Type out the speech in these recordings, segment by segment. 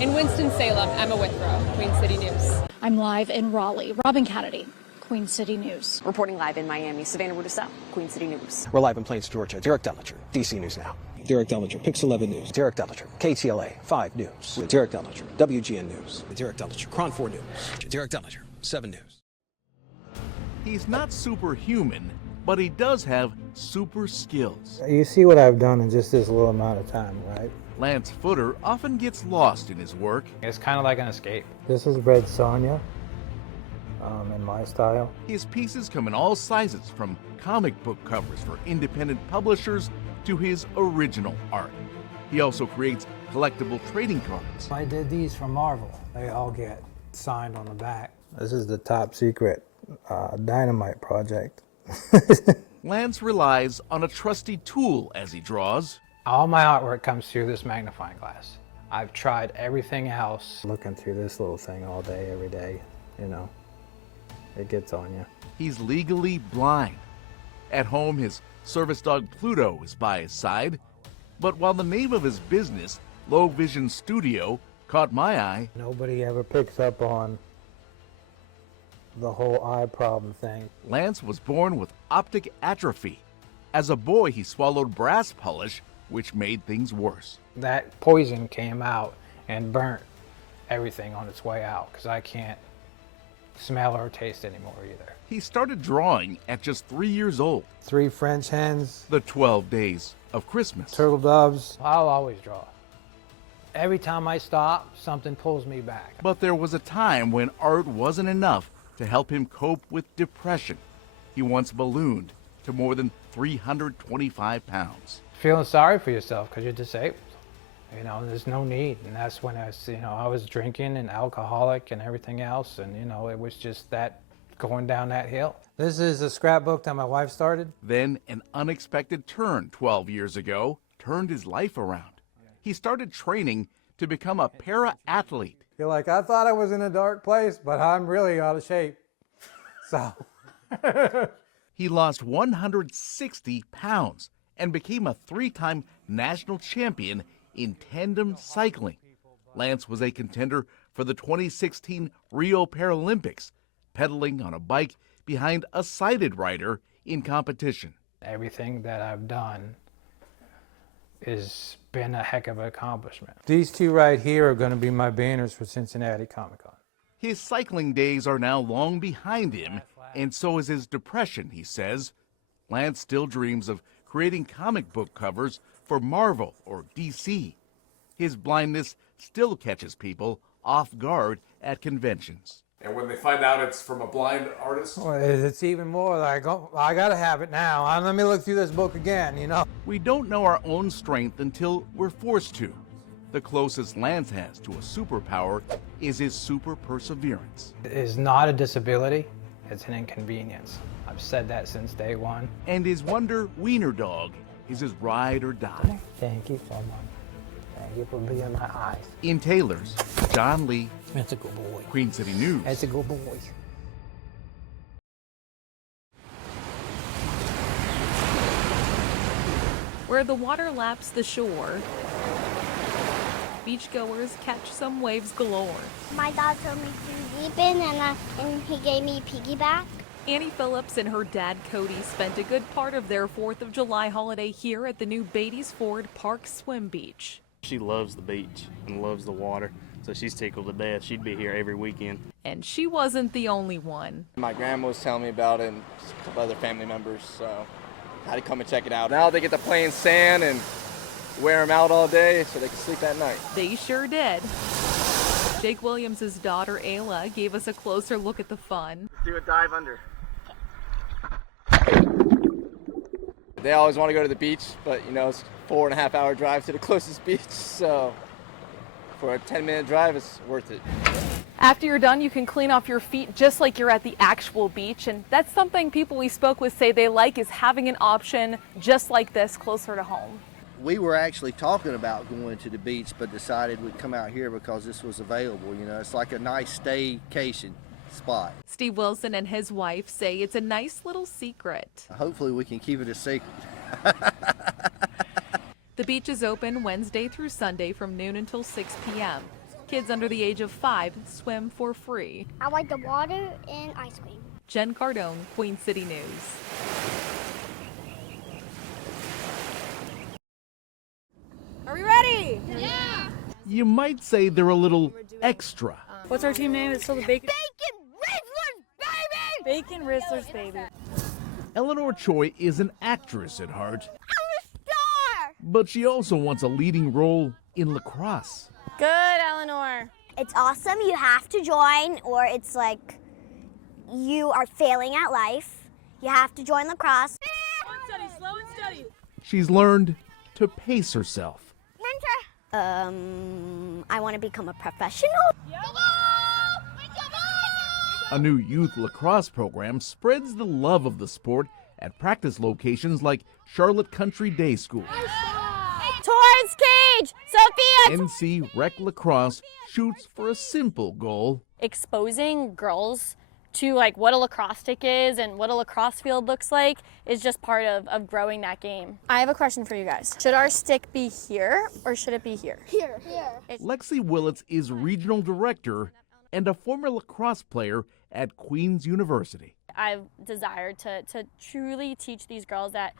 In Winston-Salem, Emma Withrow, Queen City News. I'm live in Raleigh. Robin Kennedy, Queen City News. Reporting live in Miami, Savannah Rudice, Queen City News. We're live in Plains, Georgia. Derek Dellinger, DC News Now. Derek Dellinger, Pix 11 News. Derek Dellinger, KTLA 5 News. Derek Dellinger, WGN News. Derek Dellinger, Cron 4 News. Derek Dellinger, 7 News. He's not superhuman, but he does have super skills. You see what I've done in just this little amount of time, right? Lance Footer often gets lost in his work. It's kind of like an escape. This is Red Sonja, in my style. His pieces come in all sizes, from comic book covers for independent publishers to his original art. He also creates collectible trading cards. I did these for Marvel. They all get signed on the back. This is the top secret dynamite project. Lance relies on a trusty tool as he draws. All my artwork comes through this magnifying glass. I've tried everything else. Looking through this little thing all day, every day, you know, it gets on you. He's legally blind. At home, his service dog Pluto is by his side. But while the name of his business, Low Vision Studio, caught my eye, nobody ever picks up on the whole eye problem thing. Lance was born with optic atrophy. As a boy, he swallowed brass polish, which made things worse. That poison came out and burnt everything on its way out, because I can't smell or taste anymore either. He started drawing at just 3 years old. 3 French hens. The 12 Days of Christmas. Turtle doves. I'll always draw. Every time I stop, something pulls me back. But there was a time when art wasn't enough to help him cope with depression. He once ballooned to more than 325 pounds. Feeling sorry for yourself because you're disabled. You know, there's no need. And that's when I was drinking and alcoholic and everything else. And, it was just that going down that hill. This is a scrapbook that my wife started. Then an unexpected turn 12 years ago turned his life around. He started training to become a para-athlete. You're like, I thought I was in a dark place, but I'm really out of shape. So. He lost 160 pounds and became a 3-time national champion in tandem cycling. Lance was a contender for the 2016 Rio Paralympics, pedaling on a bike behind a sighted rider in competition. Everything that I've done has been a heck of an accomplishment. These 2 right here are going to be my banners for Cincinnati Comic-Con. His cycling days are now long behind him, and so is his depression, he says. Lance still dreams of creating comic book covers for Marvel or DC. His blindness still catches people off guard at conventions. And when they find out it's from a blind artist? Well, it's even more like, oh, I gotta have it now. Let me look through this book again, We don't know our own strength until we're forced to. The closest Lance has to a superpower is his super perseverance. It is not a disability, it's an inconvenience. I've said that since day one. And his Wonder Wiener dog is his ride or die. Thank you so much. Thank you for being my eyes. In Taylor's, John Lee. That's a good boy. Queen City News. That's a good boy. Where the water laps the shore, beachgoers catch some waves galore. My dad told me to deepen and he gave me piggyback. Annie Phillips and her dad Cody spent a good part of their 4th of July holiday here at the new Beatties Ford Park Swim Beach. She loves the beach and loves the water, so she's tickled to death. She'd be here every weekend. And she wasn't the only one. My grandma was telling me about it and a couple other family members, so I had to come and check it out. Now they get to play in sand and wear them out all day so they can sleep at night. They sure did. Jake Williams' daughter Ayla gave us a closer look at the fun. Do a dive under. They always want to go to the beach, but it's a 4.5 hour drive to the closest beach, so for a 10-minute drive, it's worth it. After you're done, you can clean off your feet just like you're at the actual beach, and that's something people we spoke with say they like, is having an option just like this closer to home. We were actually talking about going to the beach, but decided we'd come out here because this was available. It's like a nice staycation spot. Steve Wilson and his wife say it's a nice little secret. Hopefully we can keep it a secret. The beach is open Wednesday through Sunday from noon until 6 p.m. Kids under the age of 5 swim for free. I like the water and ice cream. Jen Cardone, Queen City News. Are we ready? Yeah. You might say they're a little extra. What's our team name? It's still the Bacon Bacon Rizzlers, baby! Bacon Rizzlers, baby. Eleanor Choi is an actress at heart, I'm a star! but she also wants a leading role in lacrosse. Good, Eleanor. It's awesome. You have to join, or it's like you are failing at life. You have to join lacrosse. Slow and steady. She's learned to pace herself. I want to become a professional. A new youth lacrosse program spreads the love of the sport at practice locations like Charlotte Country Day School. Towards cage, Sophia. NC Rec Lacrosse shoots for a simple goal. Exposing girls to like what a lacrosse stick is and what a lacrosse field looks like is just part of growing that game. I have a question for you guys. Should our stick be here or should it be here? Here. Lexi Willits is regional director and a former lacrosse player at Queen's University. I've desired to truly teach these girls that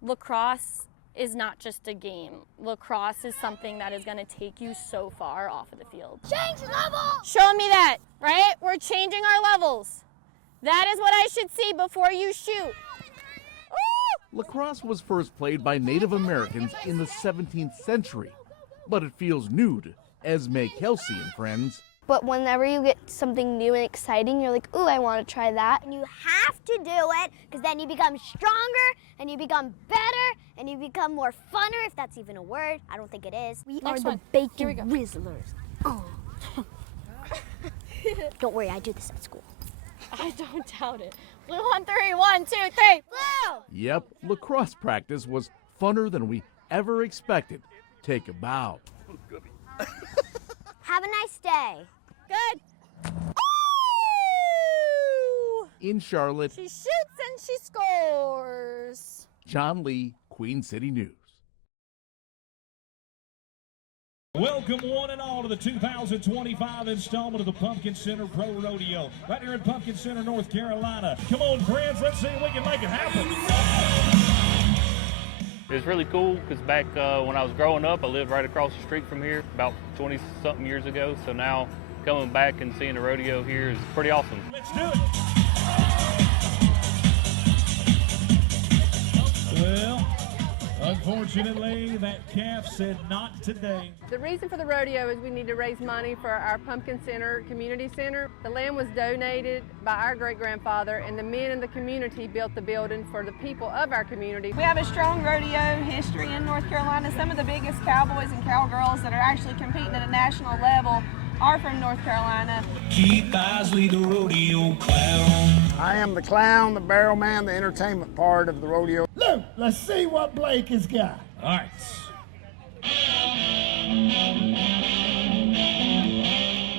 lacrosse is not just a game. Lacrosse is something that is going to take you so far off of the field. Change level! Show me that, right? We're changing our levels. That is what I should see before you shoot. Lacrosse was first played by Native Americans in the 17th century, but it feels new to Esme Kelsey and friends. But whenever you get something new and exciting, you're like, ooh, I want to try that. And you have to do it, because then you become stronger, and you become better, and you become more funner, if that's even a word. I don't think it is. We are the Bacon Rizzlers. Oh. Don't worry, I do this at school. I don't doubt it. Blue on 3, 1, 2, 3, blue! Yep, lacrosse practice was funner than we ever expected. Take a bow. Have a nice day. Good. Ooh! In Charlotte, She shoots and she scores. John Lee, Queen City News. Welcome one and all to the 2025 installment of the Pumpkin Center Pro Rodeo, right here in Pumpkin Center, North Carolina. Come on, friends, let's see if we can make it happen. It's really cool because back when I was growing up, I lived right across the street from here about 20-something years ago. So now coming back and seeing the rodeo here is pretty awesome. Let's do it. Well, unfortunately, that calf said not today. The reason for the rodeo is we need to raise money for our Pumpkin Center Community Center. The land was donated by our great-grandfather, and the men in the community built the building for the people of our community. We have a strong rodeo history in North Carolina. Some of the biggest cowboys and cowgirls that are actually competing at a national level are from North Carolina. Keep Isley the rodeo clown. I am the clown, the barrel man, the entertainment part of the rodeo. Look, let's see what Blake has got. All right.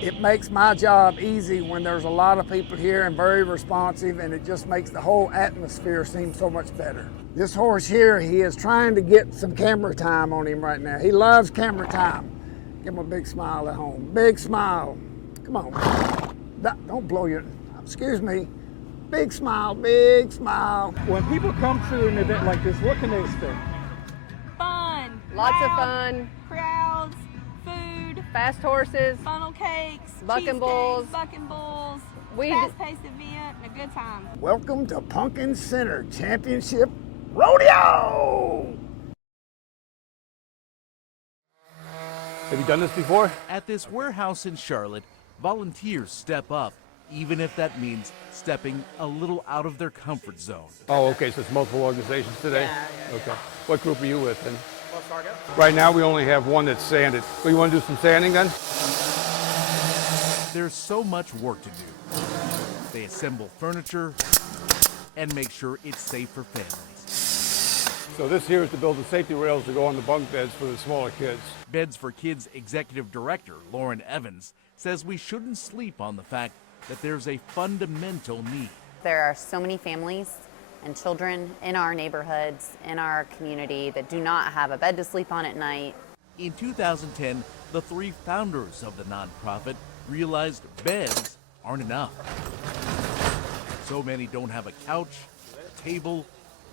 It makes my job easy when there's a lot of people here and very responsive, and it just makes the whole atmosphere seem so much better. This horse here, he is trying to get some camera time on him right now. He loves camera time. Give him a big smile at home. Big smile. Come on. Don't blow your, excuse me. Big smile, big smile. When people come to an event like this, what can they expect? Fun. Lots of fun. Crowds, food, Fast horses, funnel cakes, bucking bulls. bucking bulls, We fast-paced event, and a good time. Welcome to Pumpkin Center Championship Rodeo! Have you done this before? At this warehouse in Charlotte, volunteers step up, even if that means stepping a little out of their comfort zone. Oh, okay, so it's multiple organizations today? Yeah. Okay. What group are you with then? Right now we only have one that's sanded. So you want to do some sanding then? There's so much work to do. They assemble furniture and make sure it's safe for families. So this here is to build the safety rails to go on the bunk beds for the smaller kids. Beds for Kids Executive Director Lauren Evans says we shouldn't sleep on the fact that there's a fundamental need. There are so many families and children in our neighborhoods, in our community, that do not have a bed to sleep on at night. In 2010, The three founders of the nonprofit realized beds aren't enough. So many don't have a couch, table,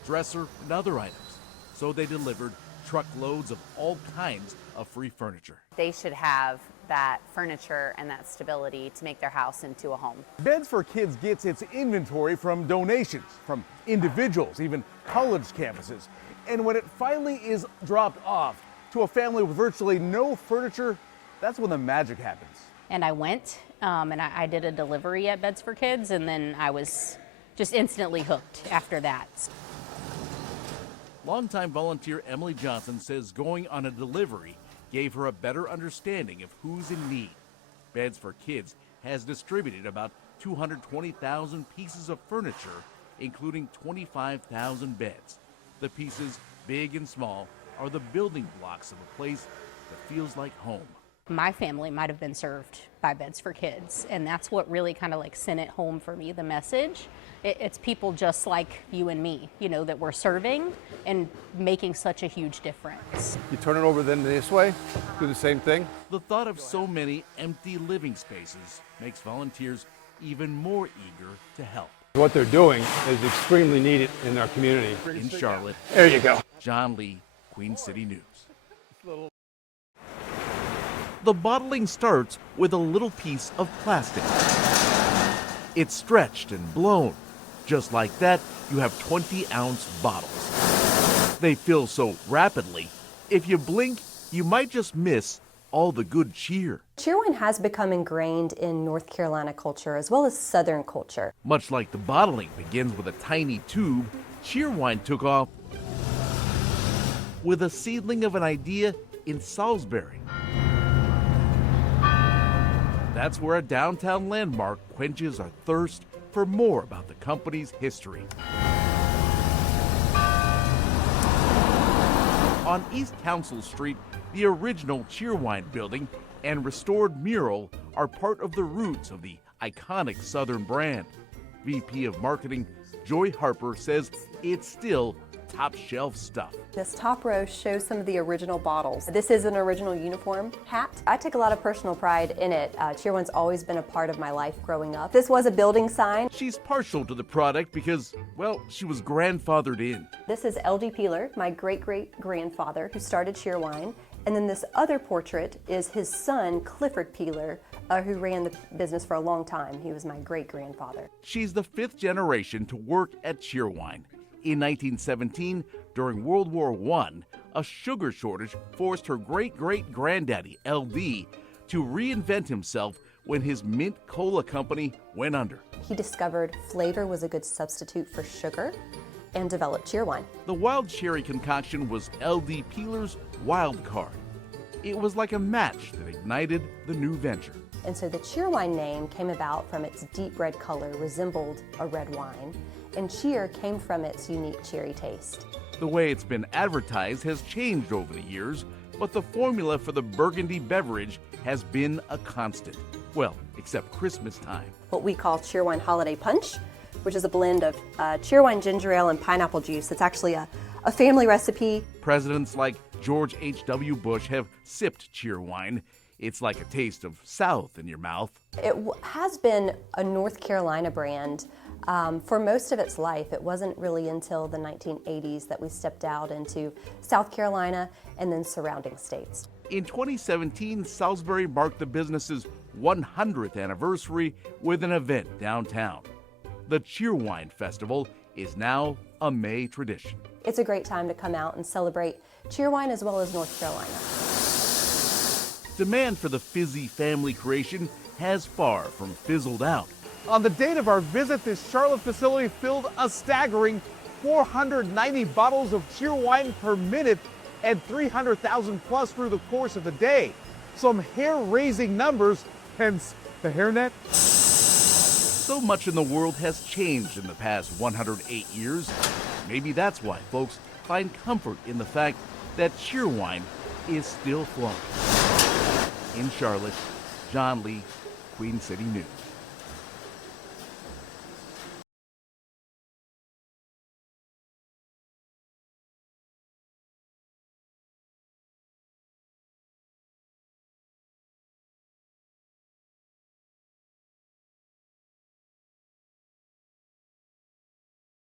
dresser, and other items. So they delivered truckloads of all kinds of free furniture. They should have that furniture and that stability to make their house into a home. Beds for Kids gets its inventory from donations, from individuals, even college campuses. And when it finally is dropped off to a family with virtually no furniture, that's when the magic happens. And I went and I did a delivery at Beds for Kids, and then I was just instantly hooked after that. Longtime volunteer Emily Johnson says going on a delivery gave her a better understanding of who's in need. Beds for Kids has distributed about 220,000 pieces of furniture, including 25,000 beds. The pieces, big and small, are the building blocks of a place that feels like home. My family might have been served by Beds for Kids, and that's what really kind of like sent it home for me, the message. It's people just like you and me, you know, that we're serving and making such a huge difference. You turn it over then this way, do the same thing. The thought of so many empty living spaces makes volunteers even more eager to help. What they're doing is extremely needed in our community. In Charlotte, there you go. John Lee, Queen City News. The bottling starts with a little piece of plastic. It's stretched and blown. Just like that, you have 20-ounce bottles. They fill so rapidly, if you blink, you might just miss all the good cheer. Cheerwine has become ingrained in North Carolina culture as well as Southern culture. Much like the bottling begins with a tiny tube, Cheerwine took off with a seedling of an idea in Salisbury. That's where a downtown landmark quenches our thirst for more about the company's history. On East Council Street, the original Cheerwine building and restored mural are part of the roots of the iconic Southern brand. VP of Marketing Joy Harper says it's still top shelf stuff. This top row shows some of the original bottles. This is an original uniform hat. I take a lot of personal pride in it. Cheerwine's always been a part of my life growing up. This was a building sign. She's partial to the product because, well, she was grandfathered in. This is L.D. Peeler, my great-great-grandfather, who started Cheerwine. And then this other portrait is his son, Clifford Peeler, who ran the business for a long time. He was my great-grandfather. She's the fifth generation to work at Cheerwine. In 1917, during World War I, a sugar shortage forced her great-great-granddaddy, L.D., to reinvent himself when his mint cola company went under. He discovered flavor was a good substitute for sugar and developed Cheerwine. The wild cherry concoction was L.D. Peeler's wild card. It was like a match that ignited the new venture. And so the Cheerwine name came about from its deep red color, resembled a red wine, and cheer came from its unique cherry taste. The way it's been advertised has changed over the years, but the formula for the burgundy beverage has been a constant. Well, except Christmas time. What we call Cheerwine Holiday Punch, which is a blend of Cheerwine ginger ale and pineapple juice. It's actually a family recipe. Presidents like George H.W. Bush have sipped Cheerwine. It's like a taste of South in your mouth. It has been a North Carolina brand for most of its life. It wasn't really until the 1980s that we stepped out into South Carolina and then surrounding states. In 2017, Salisbury marked the business's 100th anniversary with an event downtown. The Cheerwine Festival is now a May tradition. It's a great time to come out and celebrate Cheerwine as well as North Carolina. Demand for the fizzy family creation has far from fizzled out. On the date of our visit, this Charlotte facility filled a staggering 490 bottles of Cheerwine per minute and 300,000 plus through the course of the day. Some hair-raising numbers, hence the hairnet. So much in the world has changed in the past 108 years. Maybe that's why folks find comfort in the fact that Cheerwine is still flowing. In Charlotte, John Lee, Queen City News.